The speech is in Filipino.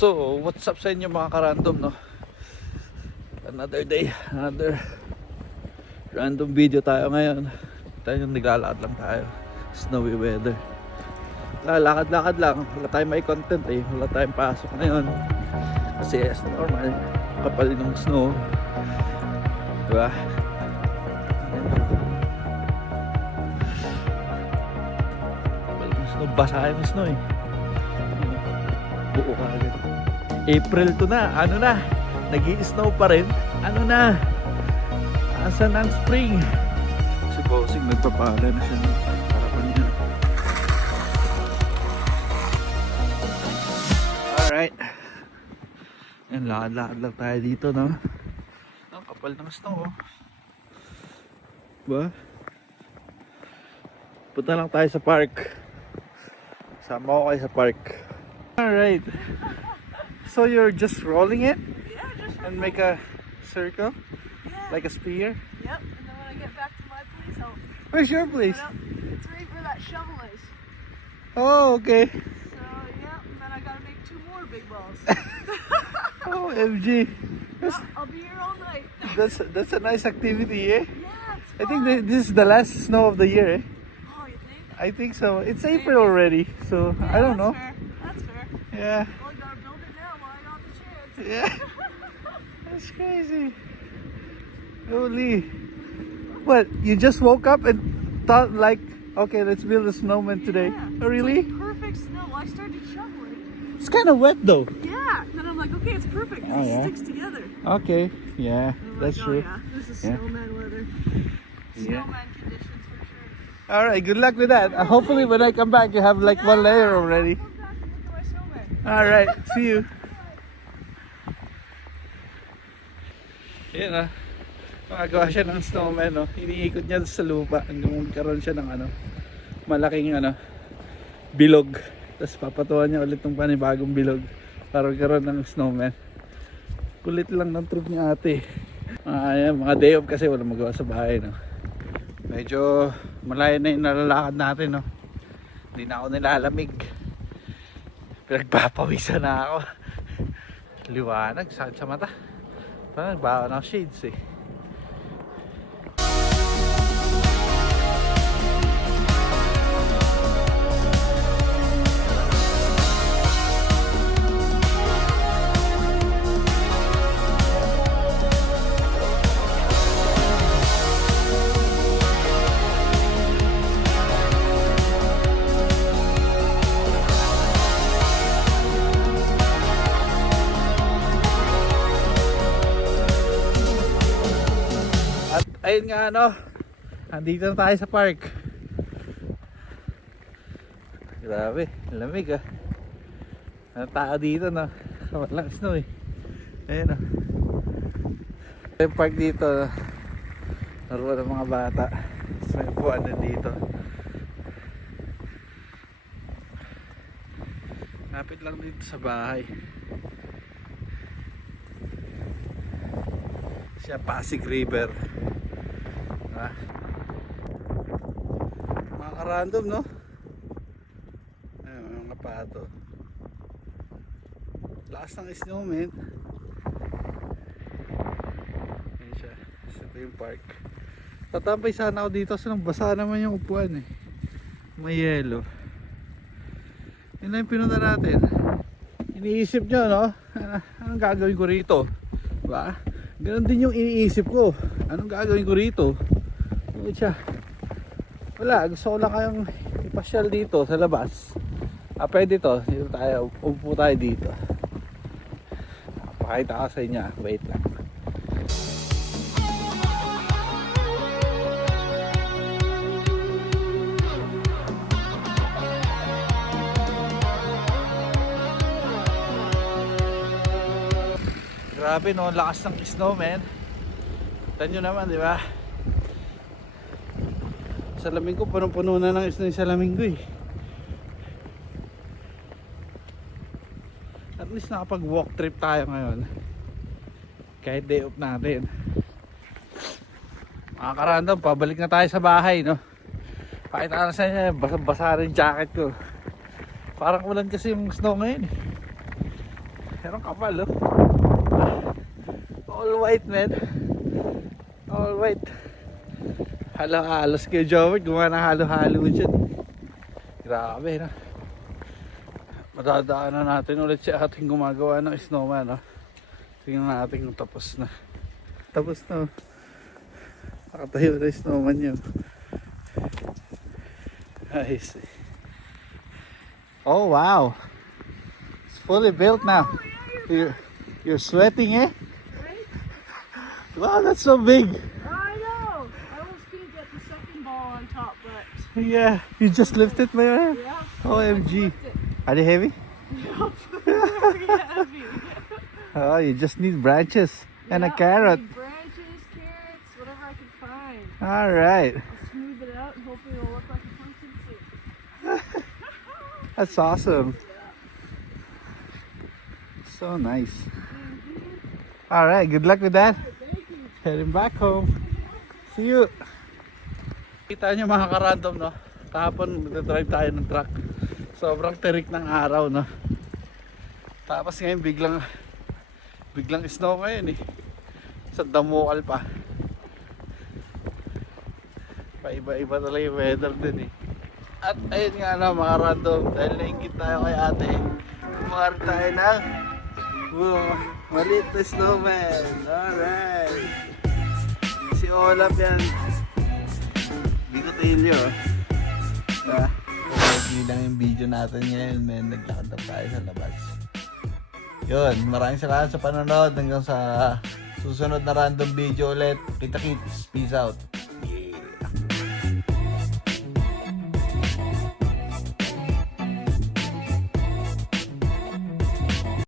So, what's up sa inyo mga ka-random, no? Another day, another random video tayo ngayon. Tayo naglalakad lang tayo. Snowy weather. Lakad-lakad lang. Wala tayong may content eh. Wala tayong pasok ngayon. Kasi as normal, kapal ng snow. Diba? Kapal ng snow. Basahin ng snow eh. Buo ka agad. April 2 na. Ano na? Nag-i-snow pa rin. Ano na? Asan ang spring? Si Bossing nagpapala na siya ng harapan niya. Alright. Yan, lakad-lakad lang tayo dito, no? Ang kapal ng snow, oh. Diba? Punta lang tayo sa park. Sama ko kayo sa park. Alright. So you're just rolling it? Yeah, just And make a circle? yeah. Like a spear? Yep. And then when I get back to my place, I'll Where's your place? put up. It's right where that shovel is. Oh, okay. So yeah, and then I gotta make 2 more big balls. Oh, MG. Yeah, I'll be here all night. That's a nice activity, eh? Yeah, it's I think fun. this is the last snow of the year, eh? Oh, you think? I think so. It's April already, so Yeah, I don't know. Fair. That's fair. Yeah, Well, I gotta build it now while I got the chance. yeah. That's crazy. Holy. What? You just woke up and thought like, okay, let's build a snowman today. Yeah. Oh, really? It's like perfect snow. I started shoveling. It's kind of wet though. Yeah. Then I'm like, okay, it's perfect 'cause Oh, it yeah? sticks together. Okay. Yeah, And I'm that's like, true. Oh, yeah, this is Yeah. snowman weather. Yeah. Snowman conditions for sure. All right. Good luck with that. Hopefully, when I come back, you have like 1 layer already. Come back and look at my snowman. All right. See you. Yan ah. Makagawa siya ng snowman, no? Iniikot niya sa lupa hanggang magkaroon siya ng ano, malaking ano, bilog. Tapos papatuan niya ulit ng panibagong bilog para magkaroon ng snowman. Kulit lang ng trip niya ate. Ayan, mga day off kasi wala magawa sa bahay, no? Medyo malayo na yung nalalakad natin, no? Hindi na ako nilalamig. Pinagpapawisan na ako. Liwanag, sakit sa mata. Parang nagbawa ng shades eh. At ayun nga ano, andito na tayo sa park. Grabe, lamig ah. Ang tao dito no, walang snow eh. Ayun oh. Yung park dito, naroon ng mga bata. So, may upuan din dito. Lapit lang dito sa bahay. Siya Pasig River. Ah. Mga ka-random, no? Ayun, mga pato. Lakas ng snowman. Ayun siya. Ito yung park. Tatambay sana ako dito kasi nang basa naman yung upuan eh. May yelo. Yun lang yung pinunta natin. Iniisip nyo, no? Anong gagawin ko rito? Diba? Ganon din yung iniisip ko. Anong gagawin ko rito? Ano siya? Wala, gusto ko lang kayong ipasyal dito sa labas. Pwede to. Dito tayo, upo tayo dito. Pakita ko sa inyo. Wait lang. Grabe no, lakas ng snowman. Kita nyo naman, di ba? Salamin ko, punong-puno na ng snow yung salamin ko eh. At least nakapag walk trip tayo ngayon. Kahit day off natin. Mga ka-random, pabalik na tayo sa bahay, no? Pakita ko sa inyo, basa-basa rin jacket ko. Parang ulan kasi yung snow ngayon eh. Meron kapal, oh. All white, man. All white. Halos kayo, Joward. Gumawa ng halo-halo dyan. Grabe, no? Madadaanan natin ulit si ating gumagawa ng snowman, no? Tingnan natin kung tapos na. Tapos na, oh. Nakatayo na yung snowman yun. Nice. Oh, wow. It's fully built now. You're sweating, eh? Right? Wow, that's so big. I know. I was gonna get the second ball on top, but Yeah, you just lifted my arm. yeah. OMG. I lift it. Are they heavy? Nope. Very heavy. Oh, you just need branches and a Yeah, carrot. need branches, carrots, whatever I can find. All right. I'll smooth it out and hopefully it'll look like a pumpkin soup. That's awesome. So nice. All right, good luck with that. Thank you. Heading back home. See you. Kita nyo mga karandom, no? Kahapon magdadrive tayo ng truck. Sobrang tirik ng araw, no? Tapos ngayon biglang snow ngayon, eh. Sa Damokal pa. Paiba-iba talaga yung weather din, eh. At ayun nga na mga random, dahil naingit tayo kay ate, kumari tayo ng maliit na snowman. Alright. Si Olaf yan. Bigotilyo. Hindi lang yung video natin ngayon, men. Naglakad na tayo sa labas. Yun, maraming salamat sa panonood. Hanggang sa susunod na random video ulit. Kita-kits. Peace out.